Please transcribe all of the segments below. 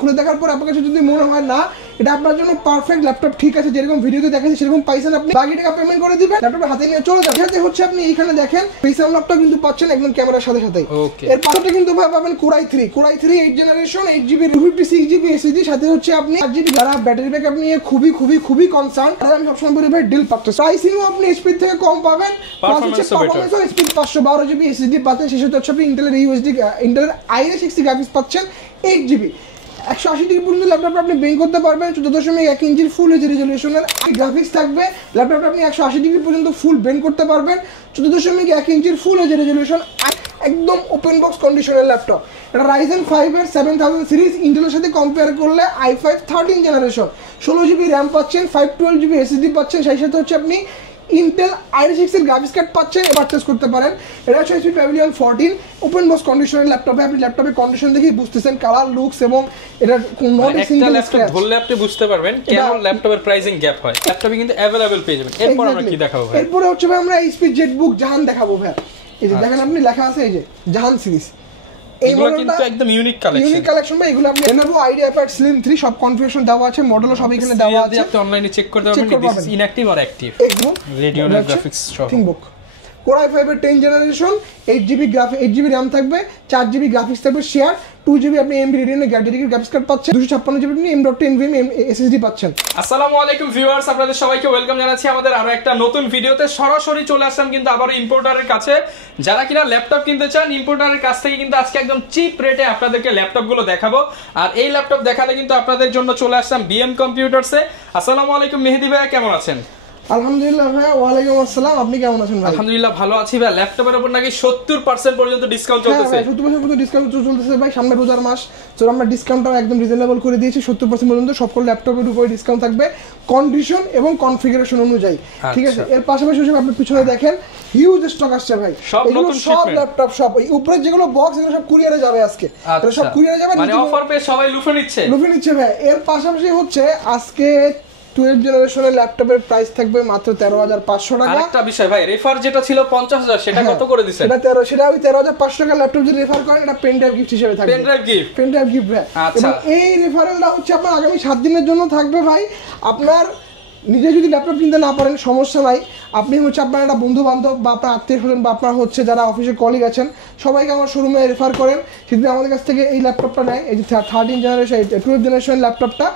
খুলে দেখার পর আপনার কাছে যদি মনে হয় না এটা আপনার জন্য পারফেক্ট ল্যাপটপ ঠিক আছে, যেরকম ভিডিওতে দেখাচ্ছি সেরকম পাইছেন, আপনি বাকি টাকা পেমেন্ট করে দিবেন, ল্যাপটপ হাতে নিয়ে চলে যাবেন। সাথে হচ্ছে আপনি এইখানে দেখেন ফেস আনলকটা কিন্তু পাচ্ছেন একদম ক্যামেরার সাথে সাথে। এর পাশে কিন্তু ভাই পাবেন core i 3 8 generation 8GB 256GB SSD, সাথে হচ্ছে আপনি 8GB যারা ব্যাটারি ব্যাকআপ নিয়ে খুবই কনসার্ন, তাহলে আমি সবসময় বলি ভাই ডিল পাচ্ছেন। প্রাইসিংও আপনি স্পিড থেকে কম পাবেন, প্লাস হচ্ছে পারফরম্যান্সও স্পিড 512GB SSD পাচ্ছেন, শেষে হচ্ছে আপনি ইন্টেলের ইন্টেলের i60 গ্রাফিক্স পাচ্ছেন 8GB 180 ডিগ্রি পর্যন্ত ল্যাপটপটা আপনি বেন্ড করতে পারবেন। 14.1 ইঞ্চির ফুল এইচডি রেজলিউশনের গ্রাফিক্স থাকবে, ল্যাপটপটা আপনি 180 ডিগ্রি পর্যন্ত ফুল বেন্ড করতে পারবেন। 14.1 ইঞ্চির ফুল এইচডি রেজলিউশন, একদম ওপেন বক্স কন্ডিশনের ল্যাপটপ। এটা Ryzen 5 এর 7000 সিরিজ, ইন্টেলের সাথে কম্পেয়ার করলে i5 13 জেনারেশন, 16GB র্যাম পাচ্ছেন, 512GB SSD পাচ্ছেন, সেই সাথে হচ্ছে আপনি ইন্টেল i6 এর গ্রাফিক্স কার্ড পাচ্ছেন, পারচেজ করতে পারেন। এটা হচ্ছে HP Pavilion 14 ওপেন বক্স কন্ডিশনের ল্যাপটপে, আপনি ল্যাপটপের কন্ডিশন দেখেই বুঝতেছেন, কালার লুকস এবং এটা নট এ সিঙ্গেল ল্যাপটপ ধরলে আপনি বুঝতে পারবেন কেন ল্যাপটপের প্রাইসিং গ্যাপ হয়। ল্যাপটপে কিন্তু अवेलेबल পেয়ে যাবেন। এরপর আমরা কি দেখাবো ভাই? এরপর হচ্ছে ভাই আমরা HP ZBook জাহান দেখাবো ভাই। এই যে দেখেন আপনি লেখা আছে এই যে জাহান সিরিজ, এইগুলো কিন্তু একদম ইউনিক কালেকশন ভাই। এগুলো আপনি Lenovo IdeaPad Slim 3 সব কনফিগারেশন দেওয়া আছে, মডেলও সব এখানে দেওয়া আছে, আপনি অনলাইনে চেক করতে পারবেন this is inactive or active. একদম রেডিওনাল গ্রাফিক্স সহ থিংকবুক Core i5 এর 10 জেনারেশন 8GB RAM থাকবে, 4GB গ্রাফিক্স থাকবে শেয়ার, 2GB আপনি AMD Radeon এর ডেডিকেটেড গ্রাফিক্স কার্ড পাচ্ছেন, 256GB আপনি M.2 SSD পাচ্ছেন। আসসালামু আলাইকুম ভিউয়ার্স, আপনাদের সবাইকে ওয়েলকাম জানাচ্ছি আমাদের আরো একটা নতুন ভিডিওতে। সরাসরি চলে আসলাম কিন্তু আবার ইম্পোর্টারের কাছে। যারা কিনা ল্যাপটপ কিনতে চান ইম্পোর্টারের কাছ থেকে কিন্তু আজকে একদম চিপ রেটে আপনাদেরকে ল্যাপটপগুলো দেখাবো। আর এই ল্যাপটপ দেখালে কিন্তু আপনাদের জন্য চলে আসলাম BM কম্পিউটারসে। আসসালামু আলাইকুম মেহেদি ভাই, কেমন আছেন? আলহামদুলিল্লাহ ভাই, ওয়ালাইকুম আসসালাম, আপনি কেমন আছেন ভাই? আলহামদুলিল্লাহ ভালো আছি ভাই। ল্যাপটপের উপর নাকি 70% পর্যন্ত ডিসকাউন্ট চলতেছে। 70% পর্যন্ত ডিসকাউন্ট চলতেছে ভাই, সামনে রোজার মাস, তো আমরা ডিসকাউন্টটা একদম রিজনেবল করে দিয়েছি। 70% পর্যন্ত সকল ল্যাপটপের উপরে ডিসকাউন্ট থাকবে কন্ডিশন এবং কনফিগারেশন অনুযায়ী, ঠিক আছে? এর পাশাপাশি আপনি পিছনে দেখেন হিউজ স্টক আসছে ভাই, এগুলো সব ল্যাপটপ সব উপরে যেগুলো বক্স এগুলো সব কুরিয়ারে যাবে আজকে, এটা সব কুরিয়ারে যাবে, মানে অফার পেয়ে সবাই লুফে নিচ্ছে ভাই। এর পাশাপাশি হচ্ছে আজকে 12 জেনারেশনের ল্যাপটপের প্রাইস থাকবে মাত্র 13,500 টাকা। আরেকটা বিষয় ভাই, রেফার যেটা ছিল 50,000 সেটা কত করে দিছেন? সেটা ওই 13,500 টাকা ল্যাপটপ যদি রেফার করেন এটা পেন ড্রাইভ গিফট হিসেবে থাকবে। পেন ড্রাইভ গিফট ভাই। এবং এই রেফারেলটা হচ্ছে আপনার আগামী 7 দিনের জন্য থাকবে ভাই। আপনার নিজে যদি ল্যাপটপ কিনতে না পারেন সমস্যা নাই, আপনি হচ্ছে আপনার একটা বন্ধু বান্ধব বা আপনার আত্মীয় স্বজন বা আপনার হচ্ছে যারা অফিসে কলিগ আছেন সবাইকে আমার শোরুমে রেফার করেন, সেদিন আমাদের কাছ থেকে এই ল্যাপটপটা নেয়, এই যে 13 জেনারেশন 12 জেনারেশন ল্যাপটপটা,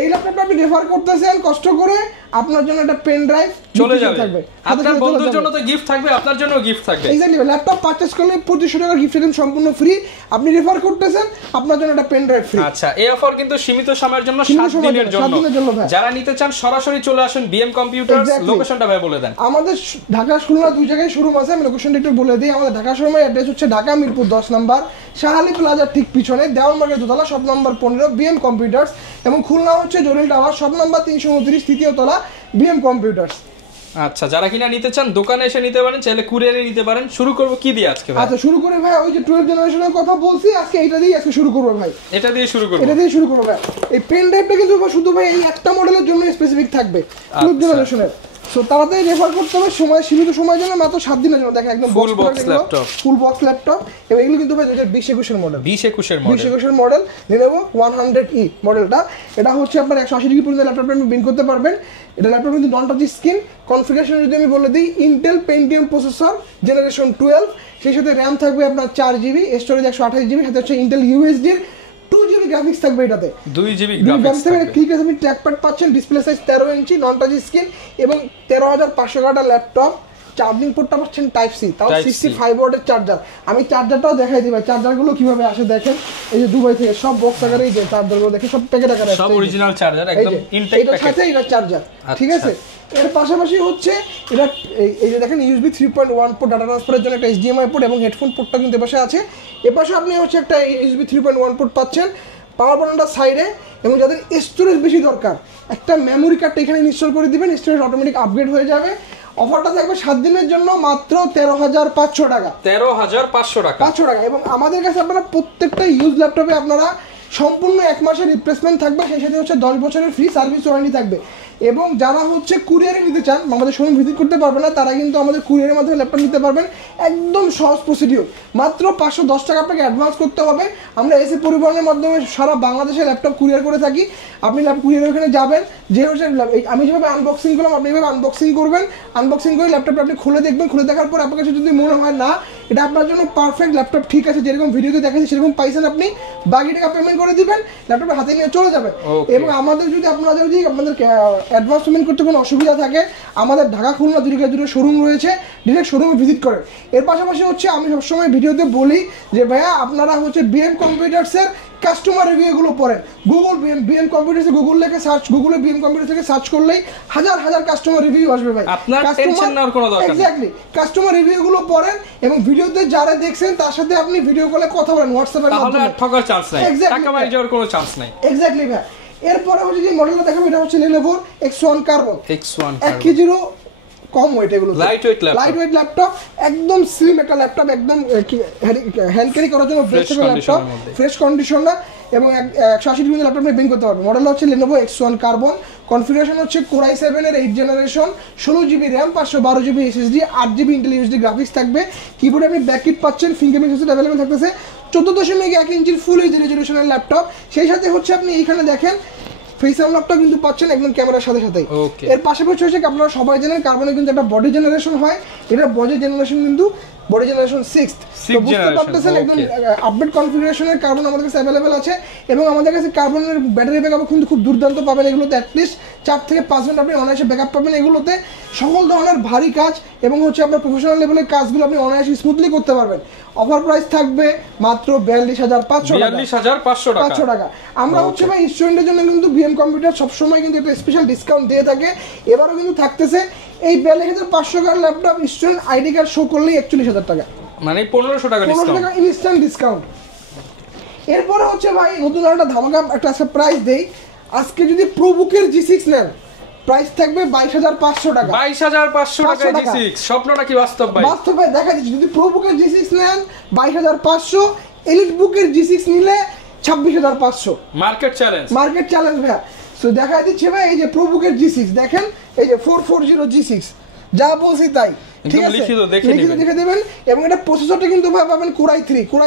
এই ল্যাপটপটা আপনি রেফার করতেছেন কষ্ট করে, আপনার জন্য একটা পেন ড্রাইভ চলে যাবে, আপনার বন্ধুর জন্য তো গিফট থাকবে, আপনার জন্য গিফট থাকবে। এক্স্যাক্টলি, ল্যাপটপ পারচেজ করলে 2500 টাকা গিফট আইটেম সম্পূর্ণ ফ্রি, আপনি রেফার করতেছেন আপনার জন্য একটা পেন ড্রাইভ ফ্রি। আচ্ছা, এই অফার কিন্তু সীমিত সময়ের জন্য 7 দিনের জন্য। যারা নিতে চান সরাসরি চলে আসুন BM কম্পিউটারস। লোকেশনটা ভাই বলে দেন। আমাদের ঢাকা খুলনা দুই জায়গায় শোরুম আছে, আমি লোকেশনটা একটু বলে দিই। আমাদের ঢাকা শোরুমের অ্যাড্রেস হচ্ছে ঢাকা মিরপুর 10 নম্বর শাহালি প্লাজার ঠিক পিছনে দেওয়ান মার্কেট দোতলা শপ নাম্বার 15 BM কম্পিউটারস, এবং খুলনা হচ্ছে জরিল টাওয়ার শপ নাম্বার 329 তৃতীয় তলা BM কম্পিউটারস। আচ্ছা, যারা কিনা নিতে চান দোকানে এসে নিতে পারেন, চাইলে কুরিয়ারে নিতে পারেন। শুরু করব কি দিয়ে আজকে ভাই? আচ্ছা, শুরু করে ভাই ওই যে 12 জেনারেশনের কথা বলছি, আজকে এটা দিয়ে শুরু করব ভাই। এটা দিয়ে শুরু করব ভাই। এই পেন ড্রাইভটা কিন্তু শুধু ভাই এই একটা মডেলের জন্য স্পেসিফিক থাকবে 12 জেনারেশনের। সো তাড়াতাড়ি রেফার করতে হবে, সময় সীমিত সময়ের জন্য, মাত্র 7 দিনের জন্য। দেখেন একদম ফুল বক্স ল্যাপটপ, এবং এগুলো কিন্তু ভাই 2021 মডেল, 2021 মডেল Lenovo 100E মডেলটা। এটা হচ্ছে আপনার 180 ডিগ্রি পর্যন্ত ল্যাপটপটা আপনি বিন করতে পারবেন। এটা ল্যাপটপ কিন্তু নন টাচ স্ক্রিন, কনফিগারেশন যদি আমি বলে দিই ইন্টেল পেন্টিয়াম প্রসেসর জেনারেশন 12, সেই সাথে র্যাম থাকবে আপনার 4GB, স্টোরেজ 128GB, সাথে হচ্ছে ইন্টেল USD 2GB গ্রাফিক্স থাকবে, এটাতে 2GB গ্রাফিক্স থাকবে। ক্লিক আপনি ট্র্যাকপ্যাড পাচ্ছেন, ডিসপ্লে সাইজ 13 ইঞ্চি, নন টাচ স্ক্রিন, এবং 13,500 টাকা ল্যাপটপ। চার্জিং পোর্টটা পাচ্ছেন টাইপ সি, তাও 65 ওয়াটের চার্জার। আমি চার্জারটাও দেখাই দিই ভাই, চার্জারগুলো কিভাবে আসে দেখেন। এই যে দুবাই থেকে সব বক্স আকারে এই যে চার্জারগুলো দেখে সব প্যাকেট আকারে আসে, সব অরিজিনাল চার্জার, একদম ইনটেক প্যাকেট, সাথে এটা চার্জার, ঠিক আছে? এর পাশাপাশি হচ্ছে এটা এই যে দেখেন USB 3.1 পোর্ট ডাটা ট্রান্সফারের জন্য একটা HDMI পোর্ট এবং হেডফোন পোর্টটা কিন্তু এপাশে আছে। এপাশে আপনি হচ্ছে একটা USB 3.1 পোর্ট পাচ্ছেন, পাওয়ার বাটনটা সাইডে, এবং যাদের স্টোরেজ বেশি দরকার একটা মেমোরি কার্ডটা এখানে ইনস্টল করে দিবেন, স্টোরেজ অটোমেটিক আপগ্রেড হয়ে যাবে। অফারটা থাকবে 7 দিনের জন্য মাত্র 13,500 টাকা। 13,500 টাকা। এবং আমাদের কাছে আপনারা প্রত্যেকটা ইউজ ল্যাপটপে আপনারা সম্পূর্ণ 1 মাসের রিপ্লেসমেন্ট থাকবে, সেই সাথে হচ্ছে 10 বছরের ফ্রি সার্ভিস ওয়ারেন্টি থাকবে। এবং যারা হচ্ছে কুরিয়ারে নিতে চান, আমাদের শোরুম ভিজিট করতে পারবে না, তারা কিন্তু আমাদের কুরিয়ারের মাধ্যমে ল্যাপটপ নিতে পারবেন। একদম সহজ প্রসিডিওর, মাত্র 510 টাকা আপনাকে অ্যাডভান্স করতে হবে। আমরা এসি পরিবহনের মাধ্যমে সারা বাংলাদেশে ল্যাপটপ কুরিয়ার করে থাকি। আপনি কুরিয়ারের ওখানে যাবেন, যে হচ্ছে আমি যেভাবে আনবক্সিং করলাম আপনি এভাবে আনবক্সিং করবেন। আনবক্সিং করে ল্যাপটপটা আপনি খুলে দেখবেন, খুলে দেখার পর আপনার কাছে যদি মনে হয় না এটা আপনার জন্য পারফেক্ট ল্যাপটপ, ঠিক আছে, যেরকম ভিডিওতে দেখাচ্ছি সেরকম পাইছেন, আপনি বাকি টাকা পেমেন্ট করে দিবেন, ল্যাপটপটা হাতে নিয়ে চলে যাবেন। এবং আমাদের যদি আপনাদের অ্যাডভান্স পেমেন্ট করতে কোনো অসুবিধা থাকে, আমাদের ঢাকা খুলনা দুটো শোরুম রয়েছে, ডিরেক্ট শোরুমে ভিজিট করেন। এর পাশাপাশি হচ্ছে আমি সবসময় ভিডিওতে বলি যে ভাইয়া আপনারা হচ্ছে বিএম কম্পিউটার্সের কাস্টমার রিভিউগুলো পড়েন। বিএম কম্পিউটার্সে গুগলে বিএম কম্পিউটার থেকে সার্চ করলেই হাজার কাস্টমার রিভিউ আসবে ভাই। আপনার টেনশন নেওয়ার কোনো দরকার নেই। এক্স্যাক্টলি, কাস্টমার রিভিউগুলো পড়েন এবং ভিডিওতে যারা দেখছেন তার সাথে আপনি ভিডিও কলে কথা বলেন হোয়াটসঅ্যাপের মাধ্যমে, তাহলে ঠকার চান্স নাই, টাকা মারি যাওয়ার কোনো চান্স নাই। এক্স্যাক্টলি ভাই। এরপরে হচ্ছে যে মডেলটা দেখাবো, এটা হচ্ছে Lenovo X1 কার্বন, 1 কেজিরও কম ওয়েট, এগুলো লাইট ওয়েট ল্যাপটপ, একদম স্লিম একটা ল্যাপটপ, একদম হ্যান্ড ক্যারি করার জন্য বেস্ট একটা ল্যাপটপ, ফ্রেশ কন্ডিশন না, এবং 180 ডিগ্রি ল্যাপটপ আপনি বের করতে পারবেন। মডেল হচ্ছে Lenovo X1 কার্বন, কনফিগারেশন হচ্ছে Core i7 এর 8th generation, 16GB RAM, 512GB SSD, 8GB Intel USD graphics থাকবে। কিবোর্ডে আপনি ব্যাককিট পাচ্ছেন, ফিঙ্গারপ্রিন্ট সেন্সর अवेलेबल থাকতেছে। 14.1 ইঞ্চির ফুল এইচডি রেজোলিউশনের ল্যাপটপ। সেই সাথে হচ্ছে আপনি এইখানে দেখেন ফেস আনলকটা কিন্তু পাচ্ছেন একদম ক্যামেরার সাথে সাথে। এর পাশাপাশি হচ্ছে আপনারা সবাই জানেন কার্বনের কিন্তু একটা বডি জেনারেশন হয়, এটা বডি জেনারেশন কিন্তু বডি জেনারেশন 6th, তো বুঝতে পারতেছেন একদম আপডেট কনফিগারেশনের কার্বন আমাদের কাছে अवेलेबल আছে। এবং আমাদের কাছে কার্বনের ব্যাটারি ব্যাকআপ কিন্তু খুব দুর্দান্ত পাবেন। এগুলোতে অ্যাটলিস্ট 4 থেকে 5 ঘন্টা আপনি অনায়াসে ব্যাকআপ পাবেন। এগুলোতে সকল ধরনের ভারী কাজ এবং হচ্ছে আপনার প্রফেশনাল লেভেলের কাজগুলো আপনি অনায়াসে স্মুথলি করতে পারবেন। অফার প্রাইস থাকবে মাত্র 42,500 টাকা। আমরা হচ্ছে ভাই স্টুডেন্টের জন্য কিন্তু বিএম কম্পিউটার সবসময় কিন্তু একটা স্পেশাল ডিসকাউন্ট দিয়ে থাকে, এবারও কিন্তু থাকতেছে। এই 42,500 টাকার laptop student ID card show করলেই 41,000 টাকা, মানে 1500 টাকা ইনস্ট্যান্ট ডিসকাউন্ট। এরপরে হচ্ছে ভাই নতুন একটা ধামাকা একটা প্রাইস দেই। আজকে যদি প্রোবুকের G6 নেন, প্রাইস থাকবে 22,500 টাকা। 22,500 টাকায় G6, স্বপ্নটা কি বাস্তব ভাই? বাস্তব ভাই, দেখা দিচ্ছি। যদি প্রোবুকের G6 নেন 22,500, এলিট বুকের G6 নিলে 26,500। মার্কেট চ্যালেঞ্জ ভাই। সো দেখা দিচ্ছে ভাই, এই যে প্রোবুকের G6 দেখেন, এই যে 440 G6, যা বলছি তাই, ঠিক আছে, লিখিত দেখে দেবেন। এবং এটা প্রসেসরটা কিন্তু ভাই পাবেন Core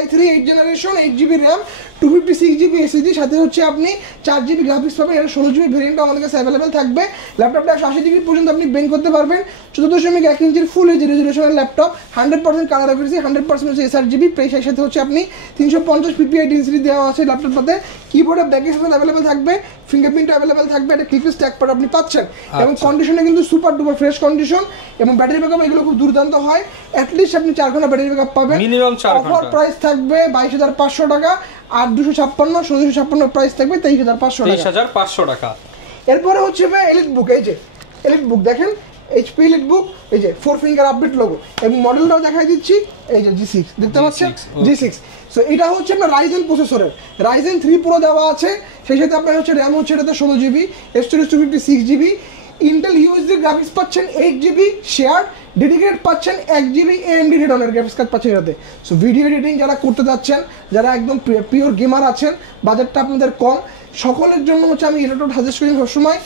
i3 8th generation, 8GB RAM, 256GB SSD, সাথে হচ্ছে আপনি 4GB গ্রাফিক্স পাবেন। এটা 16GB ভেরিয়েন্টটা আমাদের কাছে अवेलेबल থাকবে। ল্যাপটপটা 180 ডিগ্রি পর্যন্ত আপনি বেন্ড করতে পারবেন। 14.1 ইঞ্চির ফুল এইচডি রেজোলিউশনের ল্যাপটপ, 100% কালার অ্যাকুরেসি, 100% হচ্ছে sRGB, প্রাইসের সাথে হচ্ছে আপনি 350 PPI ডেনসিটি দেওয়া আছে ল্যাপটপটাতে। কিবোর্ডে ব্যাকের সাথে अवेलेबल থাকবে, ফিঙ্গারপ্রিন্ট अवेलेबल থাকবে, একটা ক্লিক স্ট্যাক প্যাড আপনি পাচ্ছেন। এবং কন্ডিশনে কিন্তু সুপার ডুপার ফ্রেশ কন্ডিশন, এবং ব্যাটারি ব্যাকআপ এগুলো খুব দুর্দান্ত হয়। অ্যাটলিস্ট আপনি 4 ঘন্টা ব্যাটারি ব্যাকআপ পাবেন, মিনিমাম 4 ঘন্টা। অফার প্রাইস থাকবে 22,500 টাকা, আর 256 1656 প্রাইস থাকবে 23,500 টাকা। এরপরে হচ্ছে ভাই এলিট বুক, এই যে এলিট বুক দেখেন, HP এলিট বুক, এই যে 4 ফিঙ্গার আপডেট লোগো, এবং মডেলটাও দেখাই দিচ্ছি, এই যে G6 দেখতে পাচ্ছেন, G6। সো এটা হচ্ছে আপনার রাইজেন প্রসেসরের, Ryzen 3 Pro দেওয়া আছে। সেই সাথে আপনার হচ্ছে র্যাম হচ্ছে এটাতে 16GB, storage 256GB, Intel USD graphics পাচ্ছেন 8GB, শেয়ার ডেডিকেটেড পাচ্ছেন 1GB AMD রেডনের গ্রাফিক্স কার্ড পাচ্ছেন এটাতে। সো ভিডিও এডিটিং যারা করতে যাচ্ছেন, যারা একদম পিওর গেমার আছেন, বাজেটটা আপনাদের কম, সকলের জন্য হচ্ছে আমি এটা সাজেস্ট করি সবসময়।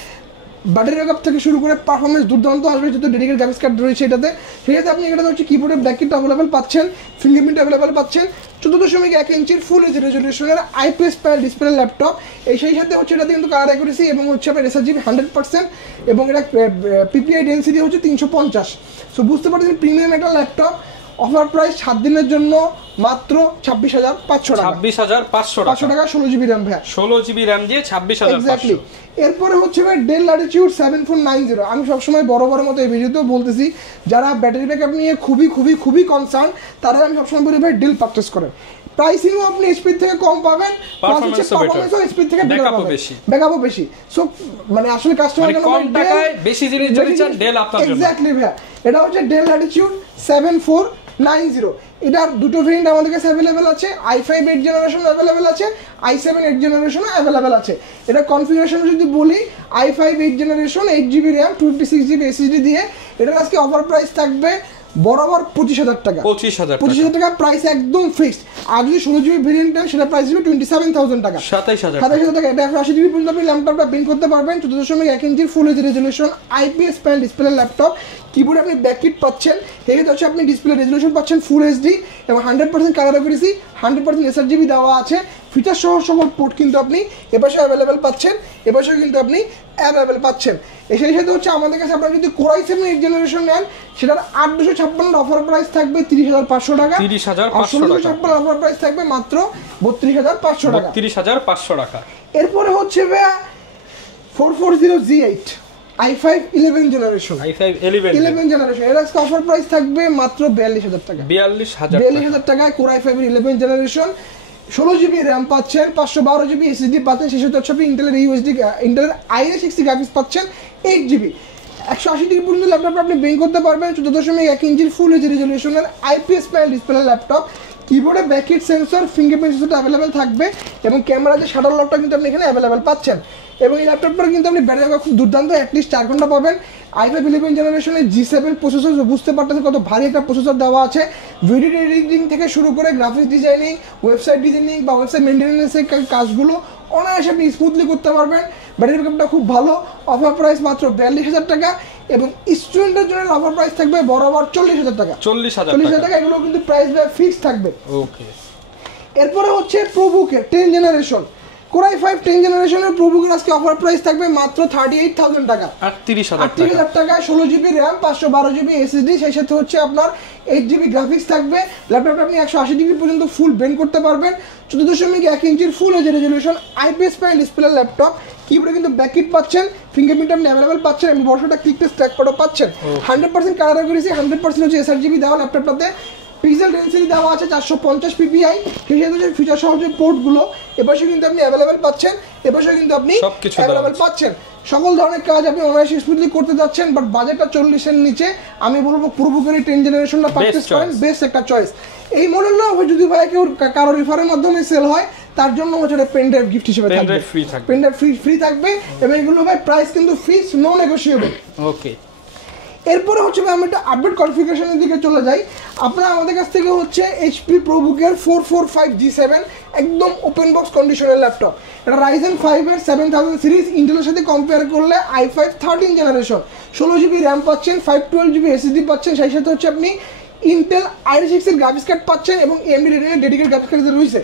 ব্যাটারি ব্যাকআপ থেকে শুরু করে পারফরমেন্স দুর্দান্ত আসবে, যেহেতু ডেডিকেটেড গ্রাফিক্স কার্ড রয়েছে এটাতে। সেই সাথে আপনি এটাতে হচ্ছে কিবোর্ডের ব্যাককিটটা अवेलेबल পাচ্ছেন, ফিঙ্গারপ্রিন্ট अवेलेबल পাচ্ছেন। 14.1 ইঞ্চির ফুল এইচডি রেজোলিউশনের IPS প্যানেল ডিসপ্লে ল্যাপটপ। এই সেই সাথে হচ্ছে এটাতে কিন্তু কালার অ্যাকুরেসি এবং হচ্ছে আপনার sRGB 100%, এবং এটা PPI ডেনসিটি হচ্ছে 350। সো বুঝতে পারছেন প্রিমিয়াম একটা ল্যাপটপ। অফার প্রাইস 7 দিনের জন্য মাত্র 26,500 টাকা। 26,500 টাকা, 16GB RAM ভাই, 16GB RAM দিয়ে 26,500। এরপরে হচ্ছে ভাই ডেল ল্যাটিটিউড 7490। আমি সবসময় বড় মতো এই ভিডিওতেও বলতেছি, যারা ব্যাটারি ব্যাকআপ নিয়ে খুবই কনসার্ন, তারা আমি সবসময় বলি ভাই ডেল পারচেজ করেন। প্রাইসিংও আপনি HP থেকে কম পাবেন, পারফরম্যান্সও HP থেকে ব্যাকআপও বেশি। সো মানে আসলে কাস্টমার কম টাকায় বেশি জিনিস যদি চান, ডেল আপনার জন্য। এক্স্যাক্টলি ভাই, এটা হচ্ছে ডেল ল্যাটিটিউড 7490। এটার দুটো ভেরিয়েন্ট আমাদের কাছে अवेलेबल আছে, i5 8th জেনারেশন अवेलेबल আছে, i7 8th জেনারেশন अवेलेबल আছে। এটা কনফিগারেশন যদি বলি, i5 8th generation, 8GB RAM, 256GB SSD দিয়ে। এটার আজকে অফার প্রাইস থাকবে বরাবর 25000 টাকা। 25000 টাকা প্রাইস একদম ফিক্সড। আর যদি 16 জিবি ভেরিয়েন্ট নেন সেটা প্রাইস হবে 27000 টাকা, 27000 টাকা। এটা 180 জিবি পর্যন্ত আপনি ল্যাপটপটা প্রিন্ট করতে পারবেন। 14.1 ইঞ্চির full HD resolution IPS panel display laptop. কিবোর্ডে আপনি ব্যাককিট পাচ্ছেন, সেক্ষেত্রে হচ্ছে আপনি ডিসপ্লে রেজোলিউশন পাচ্ছেন ফুল এইচডি এবং 100% কালার অ্যাকুরেসি, 100% এসআরজিবি দেওয়া আছে। ফিচার সহ সকল পোর্ট কিন্তু আপনি এপাশে অ্যাভেলেবেল পাচ্ছেন, এপাশেও কিন্তু আপনি অ্যাভেলেবেল পাচ্ছেন। সেই সাথে হচ্ছে আমাদের কাছে আপনারা যদি কোরাই 7 8 জেনারেশন নেন সেটার 8256 অফার প্রাইস থাকবে 30500 টাকা। 30500 অফার প্রাইস থাকবে মাত্র 32500 টাকা। 32500 টাকা। এরপরে হচ্ছে 440Z8 i5 11 জেনারেশন। এর আজকে অফার প্রাইস থাকবে মাত্র 42000 টাকা। 42000 টাকায় কোরাই 5 এর 11 জেনারেশন, 16 জিবি র্যাম পাচ্ছেন, 512 জিবি এসএসডি পাচ্ছেন, সেই সাথে হচ্ছে আপনি ইন্টেলের ইউএসডি ইন্টেলের i60 গ্রাফিক্স পাচ্ছেন 8 জিবি। 180 ডিগ্রি পর্যন্ত ল্যাপটপ আপনি বেঙ্ক করতে পারবেন। 14.1 ইঞ্চির ফুল এইচডি রেজোলিউশনের আইপিএস প্যানেল ডিসপ্লে ল্যাপটপ। কিবোর্ডে ব্যাককিট সেন্সর, ফিঙ্গারপ্রিন্ট সেন্সরটা অ্যাভেলেবেল থাকবে এবং ক্যামেরা যে শাটার লকটা কিন্তু আপনি এখানে অ্যাভেলেবেল পাচ্ছেন। এবং এই ল্যাপটপটা কিন্তু আপনি ব্যাটারি ব্যাকআপ খুব দুর্দান্ত, অ্যাটলিস্ট 4 ঘন্টা পাবেন। i5 11 জেনারেশনের G7 প্রসেসর, বুঝতে পারতেছেন কত ভারী একটা প্রসেসর দেওয়া আছে। ভিডিও এডিটিং থেকে শুরু করে গ্রাফিক্স ডিজাইনিং, ওয়েবসাইট ডিজাইনিং বা ওয়েবসাইট মেইনটেনেন্সের কাজগুলো অনায়াসে আপনি স্মুথলি করতে পারবেন। ব্যাটারি ব্যাকআপটা খুব ভালো। অফার প্রাইস মাত্র 42000 টাকা এবং স্টুডেন্টের জন্য অফার প্রাইস থাকবে বরাবর 40000 টাকা। 40000 টাকা। এগুলো কিন্তু প্রাইস ফিক্স থাকবে। ওকে। এরপরে হচ্ছে প্রোবুকের 10 জেনারেশন, কোরাই 5 10 জেনারেশনের প্রোবুকের আজকে অফার প্রাইস থাকবে মাত্র 38000 টাকা। 38000 টাকায় 16 জিবি র্যাম, 512 জিবি এসএসডি, সেই সাথে হচ্ছে আপনার 8 জিবি গ্রাফিক্স থাকবে। ল্যাপটপটা আপনি 180 ডিগ্রি পর্যন্ত ফুল বেন্ড করতে পারবেন। 14.1 ইঞ্চির full HD resolution IPS panel display laptop. কিবোর্ডে কিন্তু ব্যাককিট পাচ্ছেন, ফিঙ্গারপ্রিন্ট আপনি অ্যাভেলেবেল পাচ্ছেন এবং বড়টা ক্লিক টেস্ট ট্র্যাক প্যাডও পাচ্ছেন। 100% কালার অ্যাকুরেসি, 100% হচ্ছে এসআরজিবি দেওয়া ল্যাপটপটাতে। পিক্সেল ডেনসিটি দেওয়া আছে 450 পিপিআই। সেই সাথে ফিচার সহ যে পোর্টগুলো এপাশে কিন্তু আপনি অ্যাভেলেবেল পাচ্ছেন, এপাশে কিন্তু আপনি অ্যাভেলেবেল পাচ্ছেন। সকল ধরনের কাজ আপনি অনায়াসে স্মুথলি করতে যাচ্ছেন। বাট বাজেটটা 40 এর নিচে, আমি বলবো প্রোবুকের 10 জেনারেশনটা পারচেজ করেন, বেস্ট একটা চয়েস। এই মডেলটা যদি ভাই কেউ কারো রিফারের মাধ্যমে সেল হয় তার জন্য হচ্ছে পেন ড্রাইভ গিফট হিসেবে থাকবে, পেন ড্রাইভ ফ্রি থাকবে এবং এগুলো ভাই প্রাইস কিন্তু ফিক্স, নো নেগোশিয়েবল। ওকে। এরপরে হচ্ছে আমি একটা আপডেট কনফিগারেশনের দিকে চলে যাই। আপনারা আমাদের কাছ থেকে হচ্ছে এইচপি প্রোবুকের 445 G7 একদম ওপেন বক্স কন্ডিশনের ল্যাপটপ। এটা রাইজেন 5 এর 7000 সিরিজ, ইন্টেলের সাথে কম্পেয়ার করলে i5 13 জেনারেশন, 16 জিবি র্যাম পাচ্ছেন, 512 জিবি এসএসডি পাচ্ছেন, সেই সাথে হচ্ছে আপনি ইন্টেল i6 এর গ্রাফিক্স কার্ড পাচ্ছেন এবং AMD রেডিনের ডেডিকেটেড গ্রাফিক্স কার্ড রয়েছে।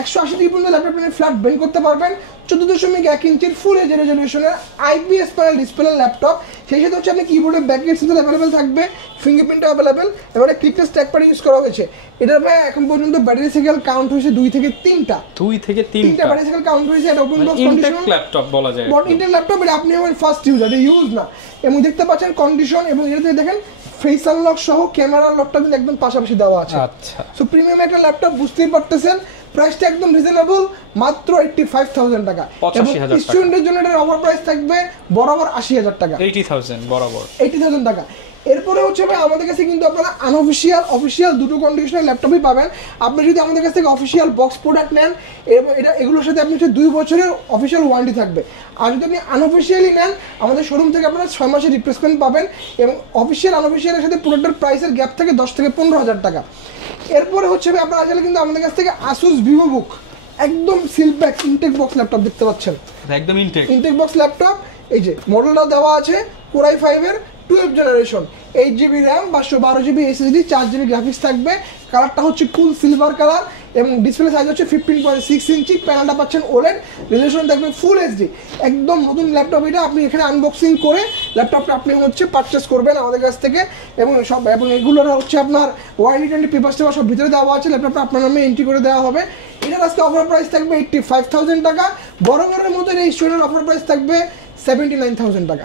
180 ডিগ্রি পর্যন্ত ল্যাপটপ ফ্ল্যাট বেন্ড করতে পারবেন। 14.1 ইঞ্চির ফুল এইচডি রেজোলিউশনের আইপিএস প্যানেল ডিসপ্লে ল্যাপটপ। সেই সাথে হচ্ছে আপনি কিবোর্ডে ব্যাকলাইট সেন্সর অ্যাভেলেবেল থাকবে, ফিঙ্গারপ্রিন্ট অ্যাভেলেবেল এবং একটা click test track pad use করা হয়েছে। এটার ভাই এখন পর্যন্ত ব্যাটারি সাইকেল কাউন্ট হয়েছে 2 থেকে 3টা ব্যাটারি সাইকেল কাউন্ট হয়েছে। এটা ওপেন বক্স কন্ডিশন ল্যাপটপ বলা যায়, ইন্টেল ল্যাপটপ। এটা আপনি আমার ফার্স্ট ইউজার, এটা ইউজ না। এবং দেখতে পাচ্ছেন কন্ডিশন এবং এটাতে দেখেন ফেস আনলক সহ ক্যামেরা লকটা কিন্তু একদম পাশাপাশি দেওয়া আছে। আচ্ছা, সো প্রিমিয়াম একটা ল্যাপটপ, বুঝতেই পারতেছেন। প্রাইসটা একদম রিজনেবল, মাত্র 85000 টাকা। এবং স্টুডেন্টের জন্য এটার অফার প্রাইস থাকবে বরাবর 80000 টাকা। 80000 টাকা। এরপরে হচ্ছে ভাই আমাদের কাছে কিন্তু আপনারা আনঅফিশিয়াল অফিশিয়াল দুটো কন্ডিশনের ল্যাপটপই পাবেন। আপনি যদি আমাদের কাছ থেকে অফিশিয়াল বক্স প্রোডাক্ট নেন এগুলোর সাথে আপনি হচ্ছে 2 বছরের অফিশিয়াল ওয়ারেন্টি থাকবে। আর যদি আপনি আনঅফিশিয়ালি নেন আমাদের শোরুম থেকে আপনারা 6 মাসের রিপ্লেসমেন্ট পাবেন এবং অফিশিয়াল আনঅফিশিয়ালের সাথে প্রোডাক্টের প্রাইসের গ্যাপ থাকে 10 থেকে 15000 টাকা। এরপরে হচ্ছে ভাই আপনারা আসলে কিন্তু আমাদের কাছ থেকে আসুস ভিভোবুক একদম সিলপ্যাক ইনটেক বক্স ল্যাপটপ দেখতে পাচ্ছেন, একদম ইনটেক বক্স ল্যাপটপ। এই যে মডেলটা দেওয়া আছে কোরাই 5 এর 12 generation, 8 GB RAM, 512 GB SSD, 4 GB graphics থাকবে। কালারটা হচ্ছে কুল সিলভার কালার এবং ডিসপ্লে সাইজ হচ্ছে 15.6 ইঞ্চি। প্যানেলটা পাচ্ছেন ওলেড, রেজোলিউশন থাকবে ফুল এইচডি। একদম নতুন ল্যাপটপ এটা। আপনি এখানে আনবক্সিং করে ল্যাপটপটা আপনি হচ্ছে পারচেস করবেন আমাদের কাছ থেকে এবং এগুলোর হচ্ছে আপনার ওয়ারেন্টি পেপার টেপার সব ভিতরে দেওয়া আছে। ল্যাপটপটা আপনার নামে এন্ট্রি করে দেওয়া হবে। এটার আজকে অফার প্রাইস থাকবে 85000 টাকা। বরাবরের মতো এই স্টুডেন্ট অফার প্রাইস থাকবে 79000 টাকা,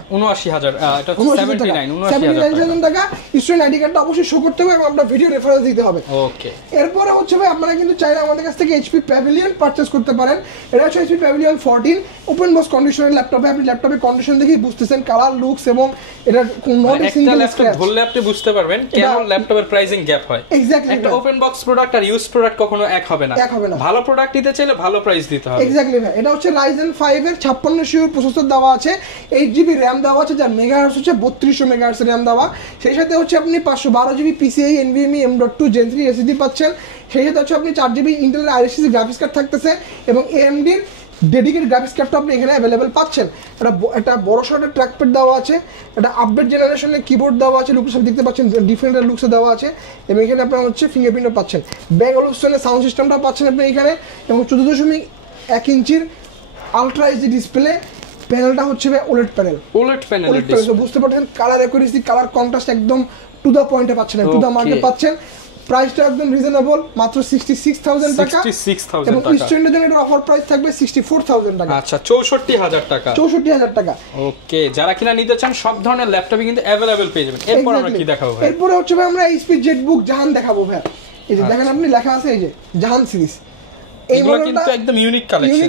79000 টাকা। স্টুডেন্ট আইডি কার্ডটা অবশ্যই শো করতে হবে এবং আপনার ভিডিও রেফারেন্স দিতে হবে। ওকে। এরপরে হচ্ছে ভাই আপনারা কিন্তু চাইলে আমাদের কাছ থেকে এইচপি প্যাভিলিয়ন পারচেজ করতে পারেন। এটা হচ্ছে এইচপি প্যাভিলিয়ন 14 ওপেন বক্স কন্ডিশনের ল্যাপটপে। আপনি ল্যাপটপের কন্ডিশন দেখেই বুঝতেছেন, কালার লুকস এবং এটা নট এ সিঙ্গেল ল্যাপটপ ধরলে আপনি বুঝতে পারবেন কেমন ল্যাপটপের প্রাইসিং গ্যাপ হয়। এক্স্যাক্টলি, একটা ওপেন বক্স প্রোডাক্ট আর ইউজ প্রোডাক্ট কখনো এক হবে না। ভালো প্রোডাক্ট নিতে চাইলে ভালো প্রাইস দিতে হবে। এক্স্যাক্টলি ভাই। এটা হচ্ছে রাইজেন 5 এর 5600 প্রসেসর দেওয়া আছে, আছে, 8GB র্যাম দেওয়া আছে, যার মেগাহার্টজ হচ্ছে 3200 মেগাহার্টজ র্যাম দেওয়া। সেই সাথে হচ্ছে আপনি 512GB PCIe NVMe M.2 Gen 3 SSD পাচ্ছেন। সেই সাথে হচ্ছে আপনি 4GB ইন্টেলের IRIS গ্রাফিক্স কার্ড থাকতেছে এবং AMD ডেডিকেটেড গ্রাফিক্স কার্ডটা আপনি এখানে অ্যাভেলেবেল পাচ্ছেন। একটা বড় সড়ো ট্র্যাকপ্যাড দেওয়া আছে, একটা আপডেট জেনারেশনের কিবোর্ড দেওয়া আছে, লুকস দেখতে পাচ্ছেন ডিফারেন্ট লুকসে দেওয়া আছে এবং এখানে আপনার হচ্ছে ফিঙ্গারপ্রিন্টও পাচ্ছেন। ব্যাং অলুশনের সাউন্ড সিস্টেমটা পাচ্ছেন আপনি এখানে এবং 14.1 ইঞ্চির আলট্রা এইচডি ডিসপ্লে। প্যানেলটা হচ্ছে ওলেড প্যানেল, বুঝতে পারছেন। কালার অ্যাকুরেসি, কালার কন্ট্রাস্ট একদম টু দ্য পয়েন্টে পাচ্ছেন, টু দ্য মার্কে পাচ্ছেন। প্রাইসটা একদম রিজনেবল, মাত্র 66,000 টাকা। এবং স্টুডেন্টদের জন্য এটার অফার প্রাইস থাকবে 64,000 টাকা। আচ্ছা, 64,000 টাকা। 64,000 টাকা। ওকে, যারা কিনা নিতে চান সব ধরনের ল্যাপটপই কিন্তু अवेलेबल পেয়ে যাবেন। এরপর আমরা কি দেখাবো ভাই? এরপর হচ্ছে ভাই আমরা HP ZBook জাহান দেখাবো ভাই। এই যে দেখেন আপনি লেখা আছে এই যে জাহান সিরিজ। এইগুলো কিন্তু একদম ইউনিক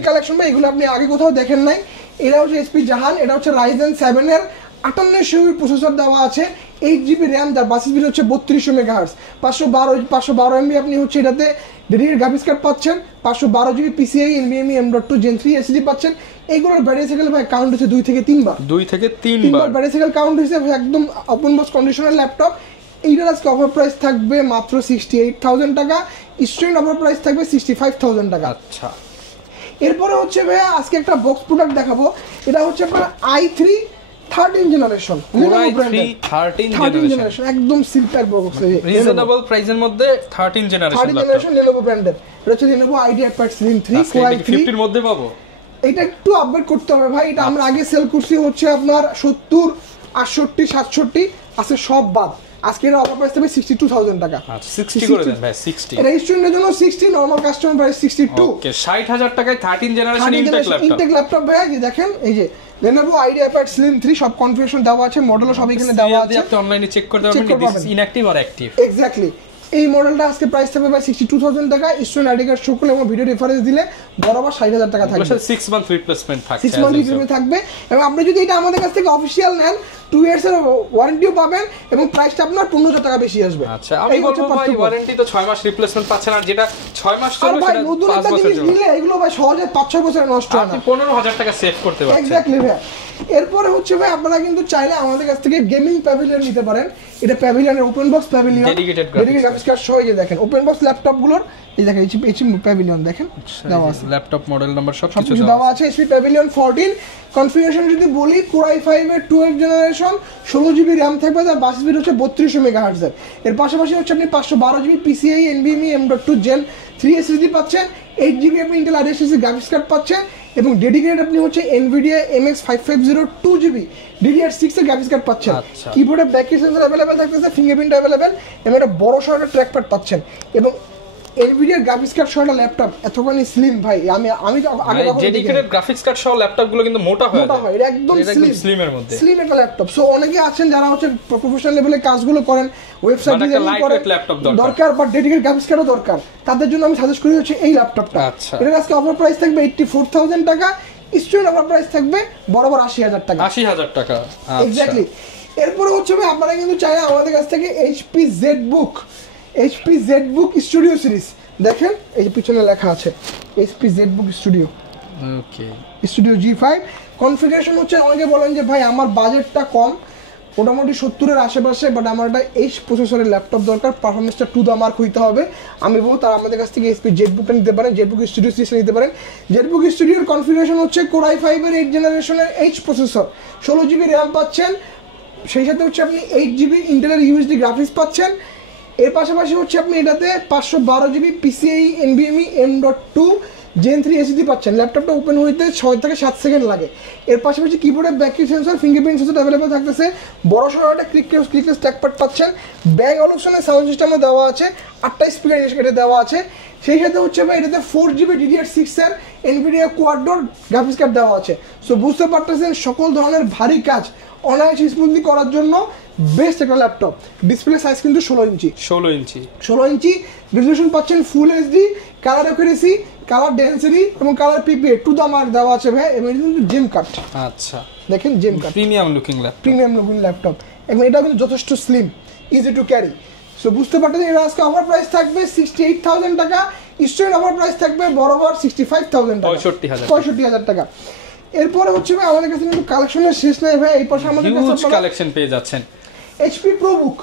কালেকশন ভাই, এগুলো আপনি আগে কোথাও দেখেন নাই। এটা হচ্ছে HP জাহান, এটা হচ্ছে Ryzen 7 এর 5800 প্রসেসর দেওয়া আছে, 8GB র্যাম, যার বাস স্পিড হচ্ছে 3200 মেগাহার্টজ, 512 MB আপনি হচ্ছে এটাতে ডেডিকেটেড গ্রাফিক্স কার্ড পাচ্ছেন, 512GB PCIe NVMe M.2 Gen 3 SSD পাচ্ছেন। এইগুলোর ব্যাটারি সাইকেল ভাই কাউন্ট হচ্ছে 2 থেকে 3 বার। 2 থেকে 3 বার ব্যাটারি সাইকেল কাউন্ট হচ্ছে। একদম ওপেন বক্স কন্ডিশনের ল্যাপটপ। এইটার আজকে অফার প্রাইস থাকবে মাত্র 68,000 টাকা। স্টুডেন্ট অফার প্রাইস থাকবে 65,000 টাকা। আচ্ছা, এরপরে হচ্ছে ভাই আজকে একটা বক্স প্রোডাক্ট দেখাবো। এটা হচ্ছে আপনার i3 13 জেনারেশন, Lenovo জেনারেশন, একদম সিম্পল বক্স, রিজনেবল প্রাইসের মধ্যে 13 জেনারেশন Lenovo ব্র্যান্ডের। এটা হচ্ছে Lenovo IdeaPad Slim 3 Core i3। 50 এর মধ্যে পাবো। এটা একটু আপডেট করতে হবে ভাই। এটা আমরা আগে সেল করছি হচ্ছে আপনার 70, 68, 67, আছে সব বাদ। আজকে এর অফার প্রাইস থাকবে 62,000 টাকা। আচ্ছা, 60 করে দেন ভাই। 60 এটা স্টুডেন্টের জন্য 60, নরমাল কাস্টমার প্রাইস 62। ওকে, 60,000 টাকায় 13 জেনারেশন ইনটেক ল্যাপটপ ভাই। এই দেখেন এই যে Lenovo IdeaPad Slim 3 সব কনফিগারেশন দেওয়া আছে, মডেলও সব এখানে দেওয়া আছে। আপনি অনলাইনে চেক করতে পারবেন this is inactive or active. Exactly. এই মডেলটা আজকে প্রাইস থাকবে ভাই 62,000 টাকা। স্টুডেন্ট আইডি কার্ড শো করলে এবং ভিডিও রেফারেন্স দিলে বরাবর 60,000 টাকা থাকবে। 6 মান্থ রিপ্লেসমেন্ট থাকবে। 6 মান্থ রিপ্লেসমেন্ট থাকবে এবং আপনি যদি এটা আমাদের কাছ থেকে অফিশিয়াল নেন 2 ইয়ার্স এর ওয়ারেন্টিও পাবেন এবং প্রাইসটা আপনার 15,000 টাকা বেশি আসবে। আচ্ছা, আমি বলবো ভাই ওয়ারেন্টি তো 6 মাস রিপ্লেসমেন্ট পাচ্ছেন, আর যেটা 6 মাস চলবে সেটা 5 বছর চলবে। নিলে এগুলো ভাই সহজে 5-6 বছর নষ্ট হয় না। আপনি 15,000 টাকা সেভ করতে পারছেন। এক্স্যাক্টলি ভাই। এরপরে হচ্ছে ভাই আপনারা কিন্তু চাইলে আমাদের কাছ থেকে গেমিং প্যাভিলিয়ন নিতে পারেন। এটা প্যাভিলিয়নের open box Pavilion, dedicated graphics card সহ। এই যে দেখেন ওপেন বক্স ল্যাপটপ গুলোর এই দেখেন এইচপি প্যাভিলিয়ন দেখেন দেওয়া আছে, ল্যাপটপ মডেল নাম্বার সব কিছু দেওয়া আছে। এইচপি প্যাভিলিয়ন 14 কনফিগারেশন যদি বলি, Core i5 এর 12 জেনারেশন, 16GB র্যাম থাকবে, যার বাস স্পিড হচ্ছে 3200 মেগাহার্টজ। এর পাশাপাশি হচ্ছে আপনি 512GB PCIe NVMe M.2 Gen 3 SSD পাচ্ছেন, 8GB আপনি ইন্টেল IRIS গ্রাফিক্স কার্ড পাচ্ছেন এবং ডেডিকেটেড আপনি হচ্ছে NVIDIA MX 550 2GB DDR6 এর গ্রাফিক্স কার্ড পাচ্ছেন। কিবোর্ডে ব্যাকলাইট সেন্সর अवेलेबल থাকতেছে, ফিঙ্গারপ্রিন্ট अवेलेबल এবং একটা বড় সড়ো ট্র্যাকপ্যাড পাচ্ছেন এবং NVIDIA গ্রাফিক্স কার্ড সহ ল্যাপটপ এতখানি স্লিম ভাই। আমি আগে ডেডিকেটেড গ্রাফিক্স কার্ড সহ ল্যাপটপ গুলো কিন্তু মোটা হয়, এটা একদম স্লিম এর মধ্যে, স্লিম একটা ল্যাপটপ। সো অনেকে আছেন যারা হচ্ছে প্রফেশনাল লেভেলে কাজগুলো করেন, ওয়েবসাইট ডিজাইন করেন, দরকার বা ডেডিকেটেড গ্রাফিক্স কার্ডও দরকার, তাদের জন্য আমি সাজেস্ট করি হচ্ছে এই ল্যাপটপটা। এর আজকে অফার প্রাইস থাকবে 84,000 টাকা। স্টুডেন্ট অফার প্রাইস থাকবে বরাবর 80,000 টাকা। 80,000 টাকা এক্স্যাক্টলি। এরপরে হচ্ছে আপনারা কিন্তু চাইলে আমাদের কাছ থেকে HP ZBook স্টুডিও সিরিজ দেখেন, এই যে পিছনে লেখা আছে HP ZBook স্টুডিও। ওকে, স্টুডিও G5 কনফিগারেশন হচ্ছে, অনেকে বলেন যে ভাই আমার বাজেটটা কম, মোটামুটি 70-এর আশেপাশে, বাট আমার একটা H প্রসেসরের ল্যাপটপ দরকার, পারফরমেন্সটা টু দ্য মার্ক হইতে হবে। আমি বলবো তারা আমাদের কাছ থেকে HP ZBookটা নিতে পারেন, ZBook স্টুডিও সিরিজটা নিতে পারেন। ZBook স্টুডিওর কনফিগারেশন হচ্ছে Core i5 এর 8 জেনারেশনের H প্রসেসর, 16GB র্যাম পাচ্ছেন, সেই সাথে হচ্ছে আপনি 8GB ইন্টেলের USD গ্রাফিক্স পাচ্ছেন। এর পাশাপাশি হচ্ছে আপনি এটাতে 512GB PCIe NVMe M.2 Gen 3 SSD পাচ্ছেন। ল্যাপটপটা ওপেন হইতে 6 থেকে 7 সেকেন্ড লাগে। এর পাশাপাশি কিবোর্ডে backlight sensor, fingerprint sensor available থাকতেছে, বড় সড়ো একটা ক্লিকলেস ট্র্যাকপ্যাড পাচ্ছেন, ব্যাং অলুশনের সাউন্ড সিস্টেমও দেওয়া আছে, 8টা স্পিকার এটা দেওয়া আছে। সেই সাথে হচ্ছে ভাই এটাতে 4GB DDR6 এর NVIDIA Quad-Core গ্রাফিক্স কার্ড দেওয়া আছে। সো বুঝতে পারতেছেন সকল ধরনের ভারী কাজ অনায়াসে স্মুথলি করার জন্য বেস্ট একটা ল্যাপটপ। ডিসপ্লে সাইজ কিন্তু 16 ইঞ্চি, রেজোলিউশন পাচ্ছেন full HD, colour accuracy, colour density এবং কালার পিপিএ টু দ্য মার্ক দেওয়া আছে ভাই, এবং এটা কিন্তু জেম কাট। আচ্ছা, দেখেন জেম কাট, প্রিমিয়াম লুকিং ল্যাপটপ এবং এটা কিন্তু যথেষ্ট slim, easy to carry. So বুঝতে পারতেন এটা আজকে অফার প্রাইস থাকবে 68,000 টাকা। স্টুডেন্ট অফার প্রাইস থাকবে বরাবর 65,000 টাকা, 65,000 টাকা। এরপরে হচ্ছে ভাই আমাদের কাছে কিন্তু কালেকশনের শেষ নাই ভাই, এই পাশে আমাদের কাছে হিউজ কালেকশন পেয়ে যাচ্ছেন। এইচপি প্রোবুক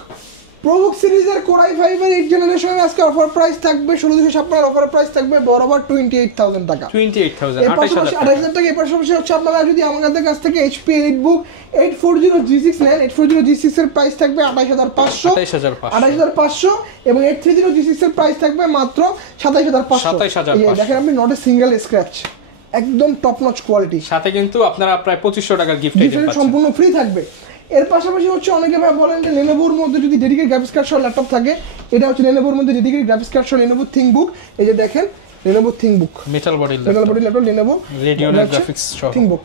সিরিজের কোরাই 5 এর 8 জেনারেশনের আজকে অফার প্রাইস থাকবে 16256 অফার প্রাইস থাকবে বরাবর 28000 টাকা। 28000 এর পাশাপাশি 28000 টাকা। এর পাশাপাশি হচ্ছে আপনারা যদি আমাদের কাছ থেকে এইচপি 8book 840G6 নেন, 840G6 এর প্রাইস থাকবে 28500 এবং 830G6 এর প্রাইস থাকবে মাত্র 27500। দেখেন আপনি নট এ সিঙ্গেল স্ক্র্যাচ, একদম টপ নচ কোয়ালিটি, সাথে কিন্তু আপনারা প্রায় 2500 টাকার গিফট আইটেম পাচ্ছেন, সম্পূর্ণ ফ্রি থাকবে। এর পাশাপাশি হচ্ছে অনেকে ভাই বলেন যে লেনোভোর মধ্যে যদি ডেডিকেটেড গ্রাফিক্স কার্ড সহ ল্যাপটপ থাকে, এটা হচ্ছে লেনোভোর মধ্যে ডেডিকেটেড গ্রাফিক্স কার্ড সহ লেনোভো থিংকবুক। এই যে দেখেন Lenovo ThinkBook, metal body laptop Lenovo রেডিওনের গ্রাফিক্স সহ থিংকবুক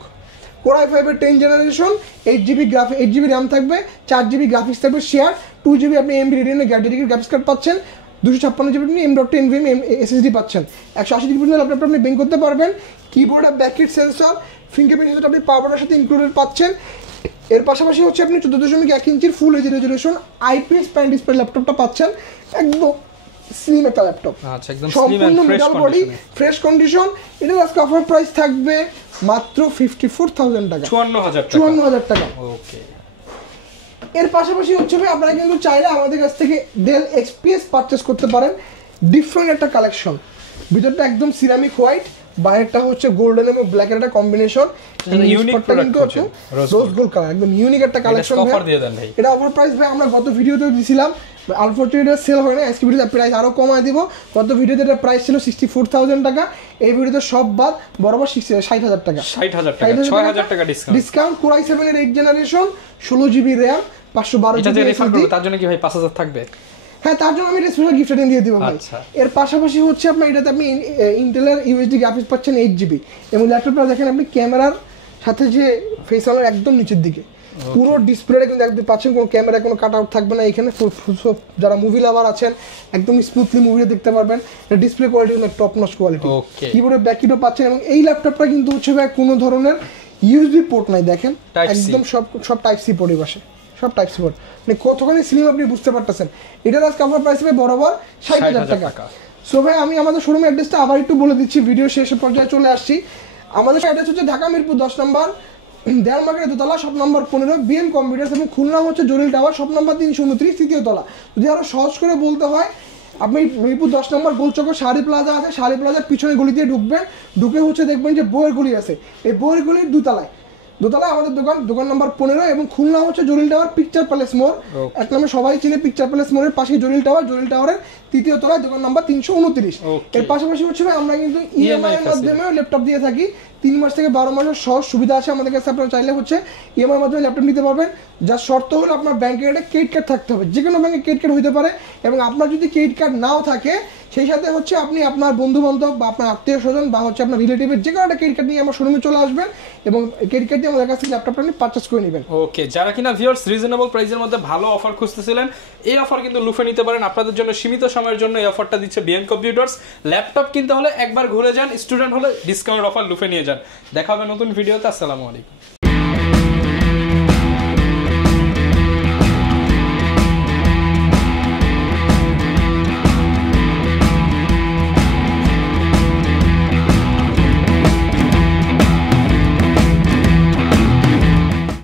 কোরাই 5 এর 10 জেনারেশন, 8GB RAM থাকবে, 4GB গ্রাফিক্স থাকবে শেয়ার, 2GB আপনি এমবি রেডিওনের ডেডিকেটেড গ্রাফিক্স কার্ড পাচ্ছেন, 256GB আপনি M.2 SSD পাচ্ছেন, 128GB পর্যন্ত ল্যাপটপ আপনি বেং করতে পারবেন। কিবোর্ড আর ব্যাকলিট সেন্সর, ফিঙ্গারপ্রিন্ট সেন্সর আপনি পাওয়ারের সাথে ইনক্লুডেড পাচ্ছেন। এর পাশাপাশি হচ্ছে আপনি 14.1 ইঞ্চির ফুল এইচডি রেজোলিউশন IPS প্যান ডিসপ্লে ল্যাপটপটা পাচ্ছেন, একদম স্লিম একটা ল্যাপটপ, আচ্ছা একদম slim and fresh body, fresh condition. এটার আজকে অফার প্রাইস থাকবে মাত্র 54000 টাকা, 54000 টাকা। ওকে। এর পাশাপাশি হচ্ছে ভাই আপনারা কিন্তু চাইলে আমাদের কাছ থেকে ডেল XPS পারচেজ করতে পারেন, ডিফারেন্ট একটা কালেকশন, ভিতরটা একদম সিরামিক হোয়াইট, বাইরেটা হচ্ছে গোল্ডেন এবং ব্ল্যাক এর একটা কম্বিনেশন, ইউনিক প্রোডাক্ট হচ্ছে রোজ গোল্ড কালার, একদম ইউনিক একটা কালেকশন। অফার দিয়ে দেন ভাই, এটা অফার প্রাইস ভাই আমরা গত ভিডিওতে দিছিলাম, আনফরচুনেটলি সেল হয় না, আজকে ভিডিওতে প্রাইস আরো কমায় দিব। গত ভিডিওতে এটা প্রাইস ছিল 64000 টাকা, এই ভিডিওতে সব বাদ বরাবর 60000 টাকা, 60000 টাকা, 6000 টাকা ডিসকাউন্ট। কোরাই 7 এর 8 জেনারেশন, 16GB RAM, 512GB এটা যে রেফার করব তার জন্য কি ভাই 5000 থাকবে? হ্যাঁ, তার জন্য আমি একটা স্পেশাল গিফট আইটেম দিয়ে দিব ভাই। এর পাশাপাশি হচ্ছে আপনার এটাতে আপনি ইন্টেলের ইউএসডি গ্রাফিক্স পাচ্ছেন 8GB, এবং ল্যাপটপটা দেখেন আপনি ক্যামেরার সাথে যে ফেস আনলার একদম নিচের দিকে পুরো ডিসপ্লেটা কিন্তু একদম পাচ্ছেন, কোনো ক্যামেরায় কোনো কাট আউট থাকবে না এখানে। যারা মুভি লাভার আছেন একদম স্মুথলি মুভিটা দেখতে পারবেন, ডিসপ্লে কোয়ালিটি কিন্তু টপ নচ কোয়ালিটি, কিবোর্ডের ব্যাককিটও পাচ্ছেন। এবং এই ল্যাপটপটা কিন্তু হচ্ছে ভাই কোনো ধরনের ইউএসবি পোর্ট নাই, দেখেন একদম সব টাইপ সি পোর্টই বসে, সব টাইপ সি পোর্ট, মানে কতখানি স্লিম আপনি বুঝতে পারতেছেন। এটার আজকে আমার প্রাইস হবে বরাবর 60000 টাকা। সো ভাই আমি আমাদের শোরুমের অ্যাড্রেসটা আবার একটু বলে দিচ্ছি, ভিডিও শেষের পর্যায়ে চলে আসছি। আমাদের অ্যাড্রেস হচ্ছে ঢাকা মিরপুর 10 নম্বর, দেয়াল মার্কেটের দোতলা, শপ নম্বর 15 BM কম্পিউটার্স, এবং খুলনা হচ্ছে জলিল টাওয়ার, শপ নম্বর 329 তৃতীয় তলা। যদি আরো সহজ করে বলতে হয়, আপনি মিরপুর 10 নম্বর গোলচক্কর শাড়ি প্লাজা আছে, শাড়ি প্লাজার পিছনে গলি দিয়ে ঢুকবেন, ঢুকে হচ্ছে দেখবেন যে বইয়ের গলি আছে, এই বইয়ের গলির দোতলায় আমাদের দোকান নম্বর 15, এবং খুলনা হচ্ছে জলিল টাওয়ার পিকচার প্যালেস মোড়, এক নামে সবাই চিনে পিকচার প্যালেস মোড়ের পাশে জলিল টাওয়ারের তৃতীয় তলায় দোকান নাম্বার 329। এর পাশাপাশি হচ্ছে আমরা কিন্তু ইএমআই এর মাধ্যমে ল্যাপটপ দিয়ে থাকি, 3 মাস থেকে 12 মাসের সহজ সুবিধা আছে আমাদের কাছে। আপনারা চাইলে হচ্ছে ইএমআই এর মাধ্যমে ল্যাপটপ নিতে পারবেন, যার শর্ত হলো আপনার ব্যাংকের একটা ক্রেডিট কার্ড থাকতে হবে, যে কোনো ব্যাংকে ক্রেডিট কার্ড হতে পারে, এবং আপনার যদি ক্রেডিট কার্ড নাও থাকে সেই সাথে হচ্ছে আপনি আপনার বন্ধু বান্ধব বা আপনার আত্মীয় স্বজন বা হচ্ছে আপনার রিলেটিভের যে কোনো একটা ক্রেডিট কার্ড নিয়ে আমার শোরুমে চলে আসবেন, এবং ক্রেডিট কার্ড দিয়ে আমাদের কাছ থেকে ল্যাপটপটা আপনি পারচেজ করে নেবেন। ওকে, যারা কিনা ভিউয়ার্স রিজনেবল প্রাইসের মধ্যে ভালো অফার খুঁজতেছিলেন, এই অফার কিন্তু লুফে নিতে পারেন। আপনাদের জন্য সীমিত সময়ের জন্য এই অফারটা দিচ্ছে বিএম কম্পিউটার্স। ল্যাপটপ কিনতে হলে একবার ঘুরে যান, স্টুডেন্ট হলে ডিসকাউন্ট অফার লুফে নিয়ে যান। দেখা হবে নতুন ভিডিওতে, আসসালামু আলাইকুম।